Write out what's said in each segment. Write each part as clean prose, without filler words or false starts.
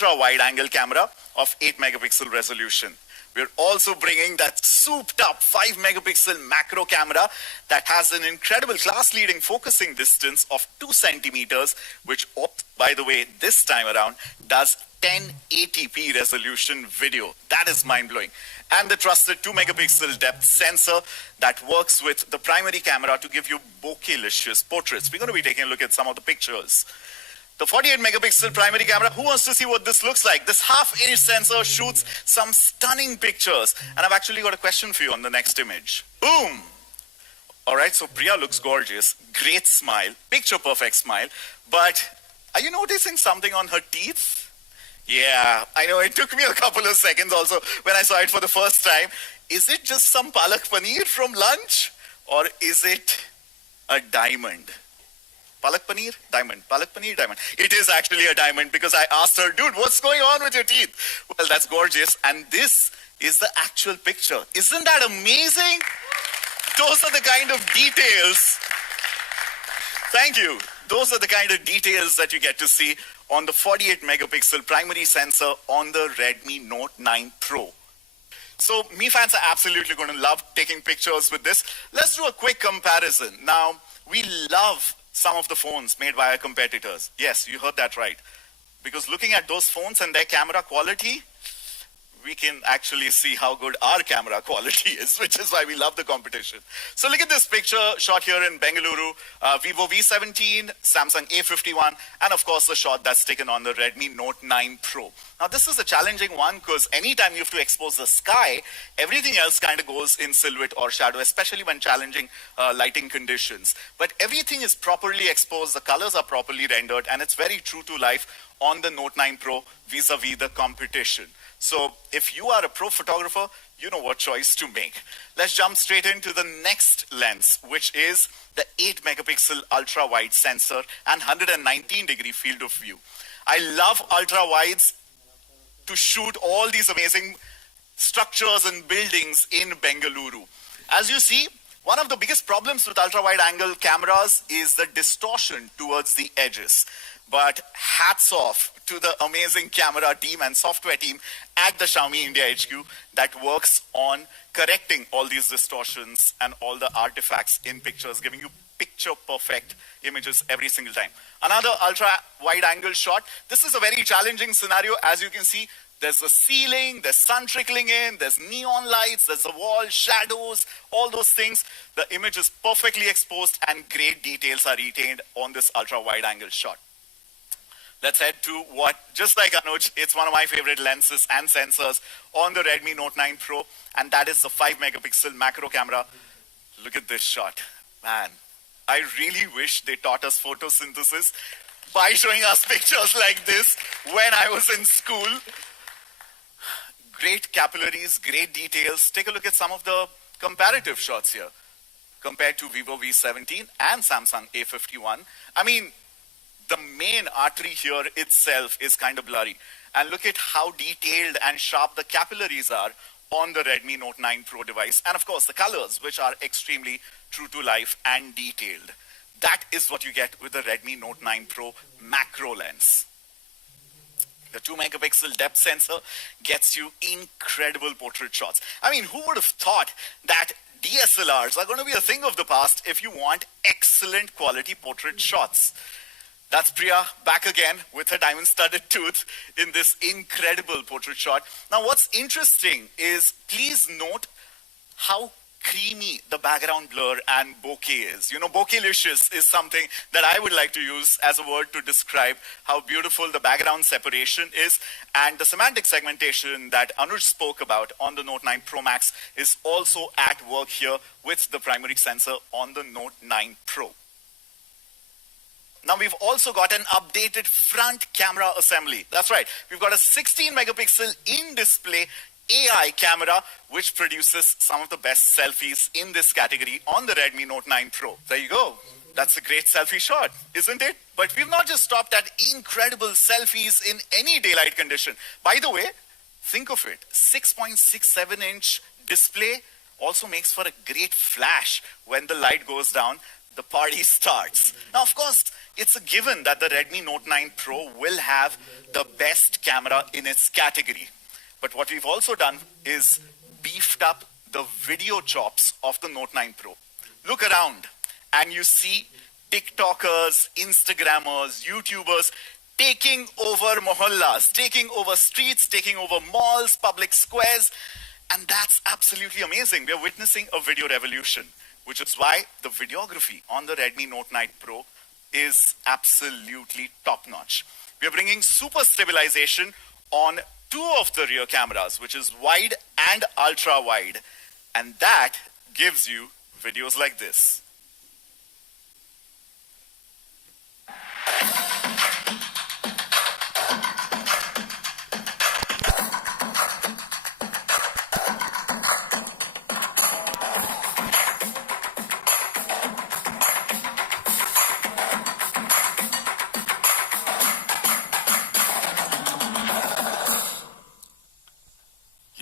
ultra wide angle camera of 8 megapixel resolution. We're also bringing that souped up 5 megapixel macro camera that has an incredible class leading focusing distance of 2 centimeters, which, by the way, this time around does 1080p resolution video. That is mind-blowing. And the trusted 2 megapixel depth sensor that works with the primary camera to give you bokeh-licious portraits. We're going to be taking a look at some of the pictures. The 48 megapixel primary camera, who wants to see what this looks like? This half-inch sensor shoots some stunning pictures. And I've actually got a question for you on the next image. Boom! All right, so Priya looks gorgeous. Great smile, picture-perfect smile. But are you noticing something on her teeth? Yeah, I know, it took me a couple of seconds also when I saw it for the first time. Is it just some palak paneer from lunch? Or is it a diamond? Palak paneer, diamond. Palak paneer, diamond. It is actually a diamond because I asked her, dude, what's going on with your teeth? Well, that's gorgeous. And this is the actual picture. Isn't that amazing? Those are the kind of details. Thank you. Those are the kind of details that you get to see on the 48 megapixel primary sensor on the Redmi Note 9 Pro. So Mi fans are absolutely going to love taking pictures with this. Let's do a quick comparison. Now, we love some of the phones made by our competitors. Yes, you heard that right. Because looking at those phones and their camera quality, we can actually see how good our camera quality is, which is why we love the competition. So look at this picture shot here in Bengaluru, Vivo V17, Samsung A51, and of course the shot that's taken on the Redmi Note 9 Pro. Now this is a challenging one because anytime you have to expose the sky, everything else kind of goes in silhouette or shadow, especially when challenging lighting conditions. But everything is properly exposed, the colors are properly rendered, and it's very true to life on the Note 9 Pro vis-a-vis the competition. So if you are a pro photographer, you know what choice to make. Let's jump straight into the next lens, which is the 8 megapixel ultra wide sensor and 119-degree field of view. I love ultra wides to shoot all these amazing structures and buildings in Bengaluru. As you see, one of the biggest problems with ultra wide angle cameras is the distortion towards the edges. But hats off to the amazing camera team and software team at the Xiaomi India HQ that works on correcting all these distortions and all the artifacts in pictures, giving you picture-perfect images every single time. Another ultra-wide-angle shot. This is a very challenging scenario. As you can see, there's a ceiling, there's sun trickling in, there's neon lights, there's a wall, shadows, all those things. The image is perfectly exposed and great details are retained on this ultra-wide-angle shot. Let's head to what, just like Anuj, it's one of my favorite lenses and sensors on the Redmi Note 9 Pro, and that is the 5 megapixel macro camera. Look at this shot. Man, I really wish they taught us photosynthesis by showing us pictures like this when I was in school. Great capillaries, great details. Take a look at some of the comparative shots here compared to Vivo V17 and Samsung A51. I mean, the main artery here itself is kind of blurry. And look at how detailed and sharp the capillaries are on the Redmi Note 9 Pro device. And of course, the colors, which are extremely true to life and detailed. That is what you get with the Redmi Note 9 Pro macro lens. The 2 megapixel depth sensor gets you incredible portrait shots. I mean, who would have thought that DSLRs are going to be a thing of the past if you want excellent quality portrait shots? That's Priya back again with her diamond-studded tooth in this incredible portrait shot. Now, what's interesting is, please note how creamy the background blur and bokeh is. You know, bokeh-licious is something that I would like to use as a word to describe how beautiful the background separation is. And the semantic segmentation that Anuj spoke about on the Note 9 Pro Max is also at work here with the primary sensor on the Note 9 Pro. Now we've also got an updated front camera assembly. That's right. We've got a 16 megapixel in-display AI camera which produces some of the best selfies in this category on the Redmi Note 9 Pro. There you go. That's a great selfie shot, isn't it? But we've not just stopped at incredible selfies in any daylight condition. By the way, think of it. 6.67-inch display also makes for a great flash when the light goes down. the party starts. Now, of course, it's a given that the Redmi Note 9 Pro will have the best camera in its category. But what we've also done is beefed up the video chops of the Note 9 Pro. Look around and you see TikTokers, Instagrammers, YouTubers taking over mohallas, taking over streets, taking over malls, public squares. And that's absolutely amazing. We're witnessing a video revolution, which is why the videography on the Redmi Note 9 Pro is absolutely top-notch. We're bringing super stabilization on two of the rear cameras, which is wide and ultra-wide. And that gives you videos like this.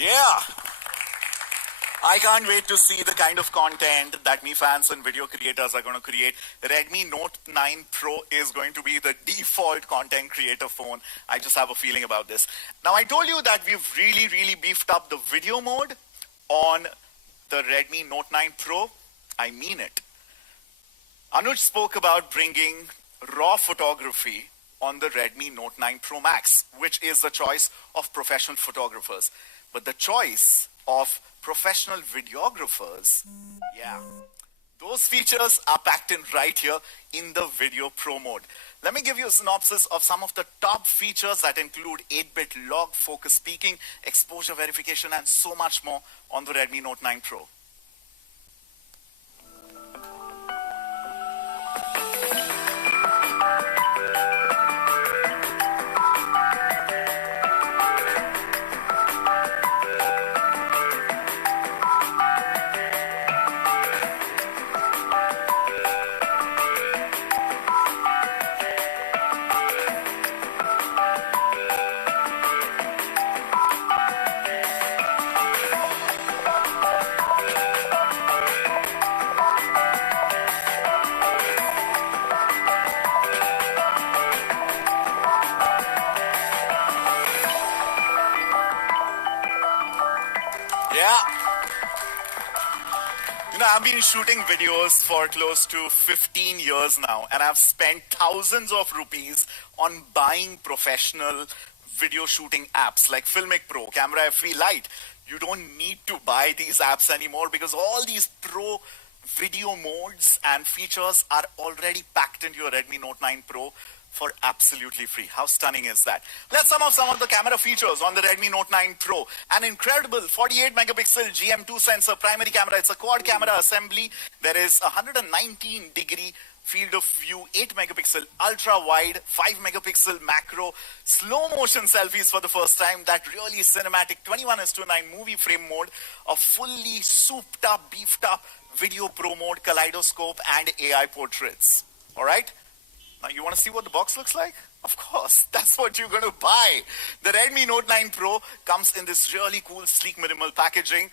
Yeah, I can't wait to see the kind of content that me fans and video creators are going to create. The Redmi Note 9 Pro is going to be the default content creator phone. I just have a feeling about this. Now, I told you that we've really beefed up the video mode on the Redmi Note 9 Pro. I mean it. Anuj spoke about bringing raw photography on the Redmi Note 9 Pro Max, which is the choice of professional photographers. But the choice of professional videographers, yeah, those features are packed in right here in the Video Pro mode. Let me give you a synopsis of some of the top features that include 8-bit log, focus peaking, exposure verification, and so much more on the Redmi Note 9 Pro. Yeah. I've been shooting videos for close to 15 years now, and I've spent thousands of rupees on buying professional video shooting apps like Filmic Pro, Camera FE Lite. You don't need to buy these apps anymore because all these pro video modes and features are already packed into your Redmi Note 9 Pro for absolutely free. How stunning is that? Let's sum up some of the camera features on the Redmi Note 9 Pro. An incredible 48 megapixel GM2 sensor primary camera. It's a quad camera assembly. There is a 119-degree field of view, 8 megapixel ultra wide, 5 megapixel macro, slow motion selfies for the first time, that really cinematic 21:9 movie frame mode, a fully souped up, beefed up video pro mode, kaleidoscope, and AI portraits. All right? Now, you want to see what the box looks like? Of course, that's what you're going to buy. The Redmi Note 9 Pro comes in this really cool, sleek, minimal packaging.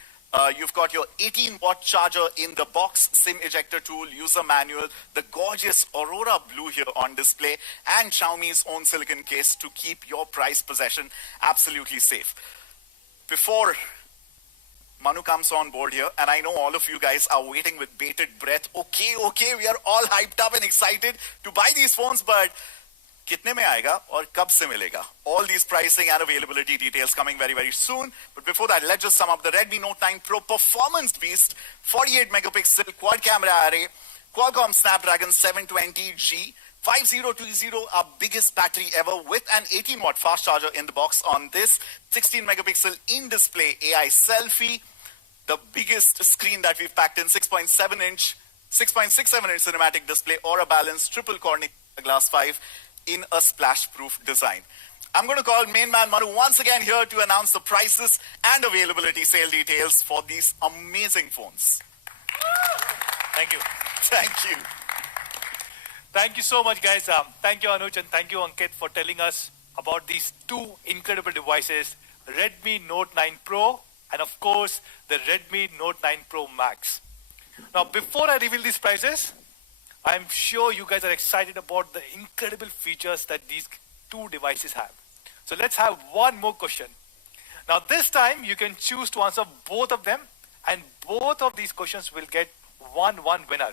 You've got your 18-watt charger in the box, SIM ejector tool, user manual, the gorgeous Aurora Blue here on display, and Xiaomi's own silicon case to keep your prized possession absolutely safe. Before Manu comes on board here, and I know all of you guys are waiting with bated breath. Okay, we are all hyped up and excited to buy these phones, but kitne mein aayega aur kab se milega? All these pricing and availability details coming very soon. But before that, let's just sum up the Redmi Note 9 Pro performance beast, 48 megapixel quad camera array, Qualcomm Snapdragon 720G, 5020, our biggest battery ever, with an 18-watt fast charger in the box on this, 16 megapixel in-display AI selfie, the biggest screen that we've packed in, 6.67-inch cinematic display, or a balanced triple Corning Glass 5 in a splash-proof design. I'm going to call main man Manu once again here to announce the prices and availability sale details for these amazing phones. Thank you. Thank you. Thank you so much, guys. Thank you, Anuj, and thank you, Ankit, for telling us about these two incredible devices, Redmi Note 9 Pro and, of course, the Redmi Note 9 Pro Max. Now, before I reveal these prices, I'm sure you guys are excited about the incredible features that these two devices have. So let's have one more question. Now this time you can choose to answer both of them, and both of these questions will get one winner.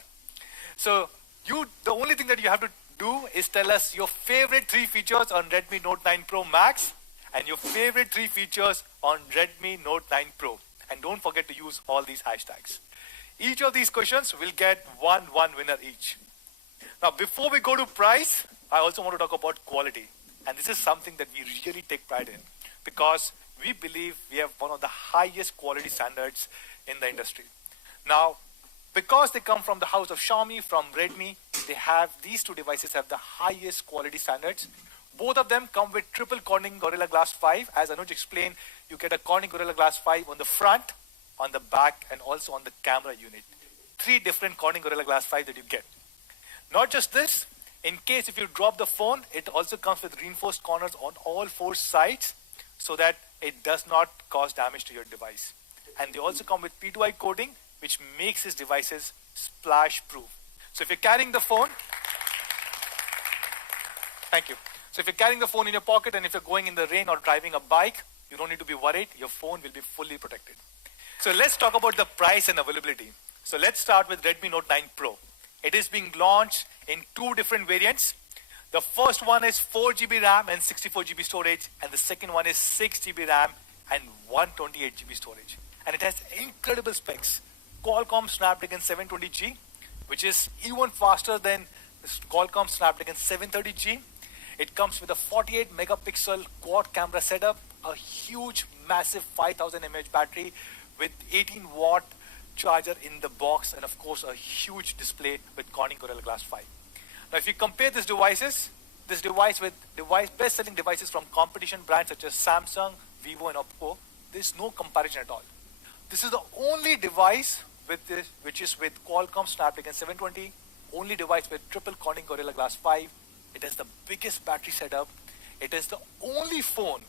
So the only thing that you have to do is tell us your favorite three features on Redmi Note 9 Pro Max and your favorite three features on Redmi Note 9 Pro. And don't forget to use all these hashtags. Each of these questions will get one winner each. Now, before we go to price, I also want to talk about quality. And this is something that we really take pride in because we believe we have one of the highest quality standards in the industry. Now, because they come from the house of Xiaomi, from Redmi, these two devices have the highest quality standards. Both of them come with triple Corning Gorilla Glass 5. As Anuj explained, you get a Corning Gorilla Glass 5 on the front, on the back, and also on the camera unit. Three different Corning Gorilla Glass 5 that you get. Not just this, in case if you drop the phone, it also comes with reinforced corners on all four sides so that it does not cause damage to your device. And they also come with P2I coating, which makes these devices splash proof. So if you're carrying the phone, thank you. So if you're carrying the phone in your pocket and if you're going in the rain or driving a bike, you don't need to be worried. Your phone will be fully protected. So let's talk about the price and availability. So let's start with Redmi Note 9 Pro. It is being launched in two different variants. The first one is 4GB RAM and 64GB storage, and the second one is 6GB RAM and 128GB storage. And it has incredible specs. Qualcomm Snapdragon 720G, which is even faster than Qualcomm Snapdragon 730G. It comes with a 48 megapixel quad camera setup, a huge massive 5000 mAh battery with 18 watt charger in the box, and of course a huge display with Corning Gorilla Glass 5. Now if you compare this device with best-selling devices from competition brands such as Samsung, Vivo and Oppo, there's no comparison at all. This is the only device which is with Qualcomm Snapdragon 720, only device with triple Corning Gorilla Glass 5. It has the biggest battery setup. It is the only phone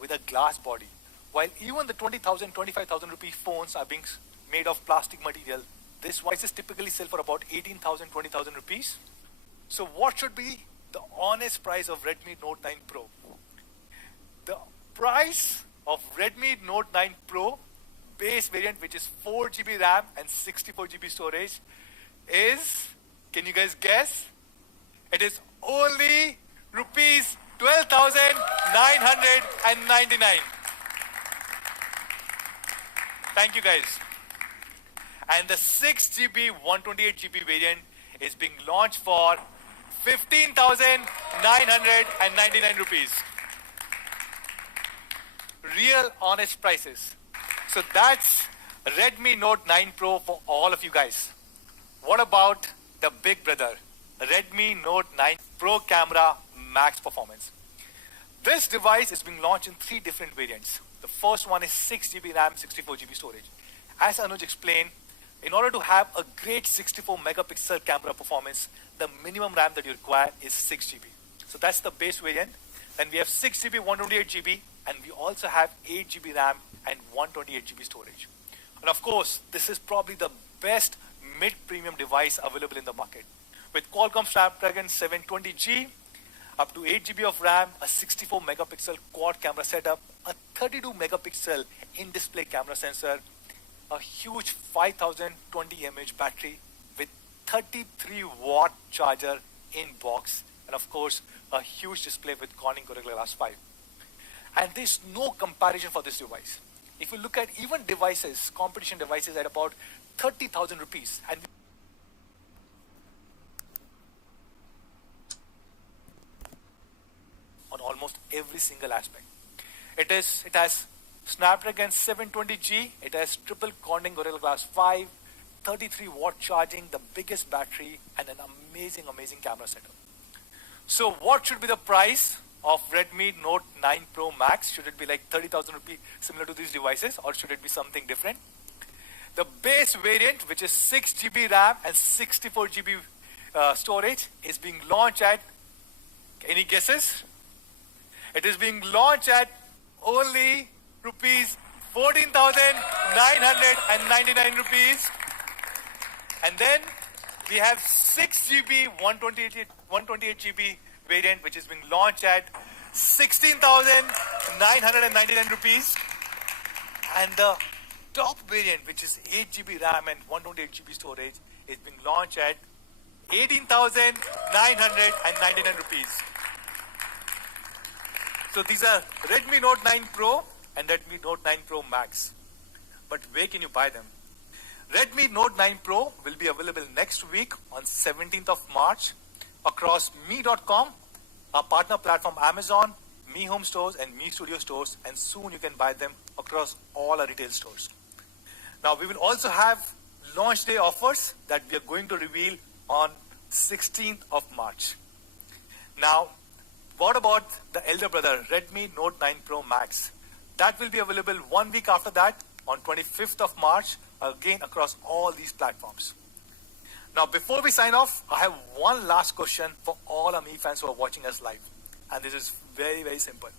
with a glass body. While even the 20,000, 25,000 rupee phones are being made of plastic material, this devices typically sell for about 18,000, 20,000 rupees. So what should be the honest price of Redmi Note 9 Pro? The price of Redmi Note 9 Pro base variant, which is 4GB RAM and 64GB storage, is, can you guys guess? It is only rupees 12,999. Thank you guys. And the 6GB 128GB variant is being launched for 15,999 rupees. Real honest prices. So that's Redmi Note 9 Pro for all of you guys. What about the big brother, Redmi Note 9 Pro Camera Max Performance? This device is being launched in three different variants. The first one is 6GB RAM, 64GB storage. As Anuj explained, in order to have a great 64 megapixel camera performance, the minimum RAM that you require is 6GB. So that's the base variant. Then we have 6GB, 128GB, and we also have 8GB RAM and 128GB storage. And of course, this is probably the best mid-premium device available in the market. With Qualcomm Snapdragon 720G, up to 8GB of RAM, a 64 megapixel quad camera setup, a 32 megapixel in-display camera sensor, a huge 5020 mAh battery with 33 watt charger in box, and of course a huge display with Corning Gorilla Glass 5. And there's no comparison for this device. If you look at even devices, competition devices at about 30,000 rupees, and on almost every single aspect. It has Snapdragon 720G, it has triple Corning Gorilla Glass 5, 33 watt charging, the biggest battery, and an amazing camera setup. So what should be the price of Redmi Note 9 Pro Max? Should it be like 30,000 rupees similar to these devices, or should it be something different? The base variant, which is 6GB RAM and 64GB storage, is being launched at, any guesses? It is being launched at only rupees 14,999 rupees. And then We have 6GB, 128 GB variant, which is being launched at 16,999 rupees. And the top variant, which is 8GB RAM and 128GB storage, is being launched at 18,999 rupees. So these are Redmi Note 9 Pro and Redmi Note 9 Pro Max. But where can you buy them? Redmi Note 9 Pro will be available next week on 17th of March across me.com, our partner platform Amazon, Mi Home stores and Mi Studio stores, and soon you can buy them across all our retail stores. Now we will also have launch day offers that we are going to reveal on 16th of March. Now, what about the elder brother, Redmi Note 9 Pro Max? That will be available 1 week after that on 25th of March, again across all these platforms. Now, before we sign off, I have one last question for all our Mi fans who are watching us live. And this is very, very simple.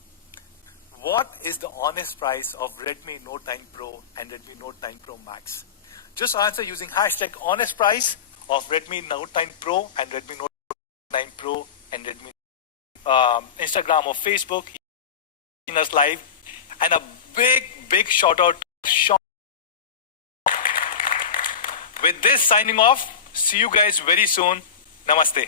What is the honest price of Redmi Note 9 Pro and Redmi Note 9 Pro Max? Just answer using hashtag honest price of Redmi Note 9 Pro and Redmi Note 9 Pro and Redmi Instagram or Facebook, in us live, and a big shout out to Xiaomi. With this, signing off. See you guys very soon. Namaste.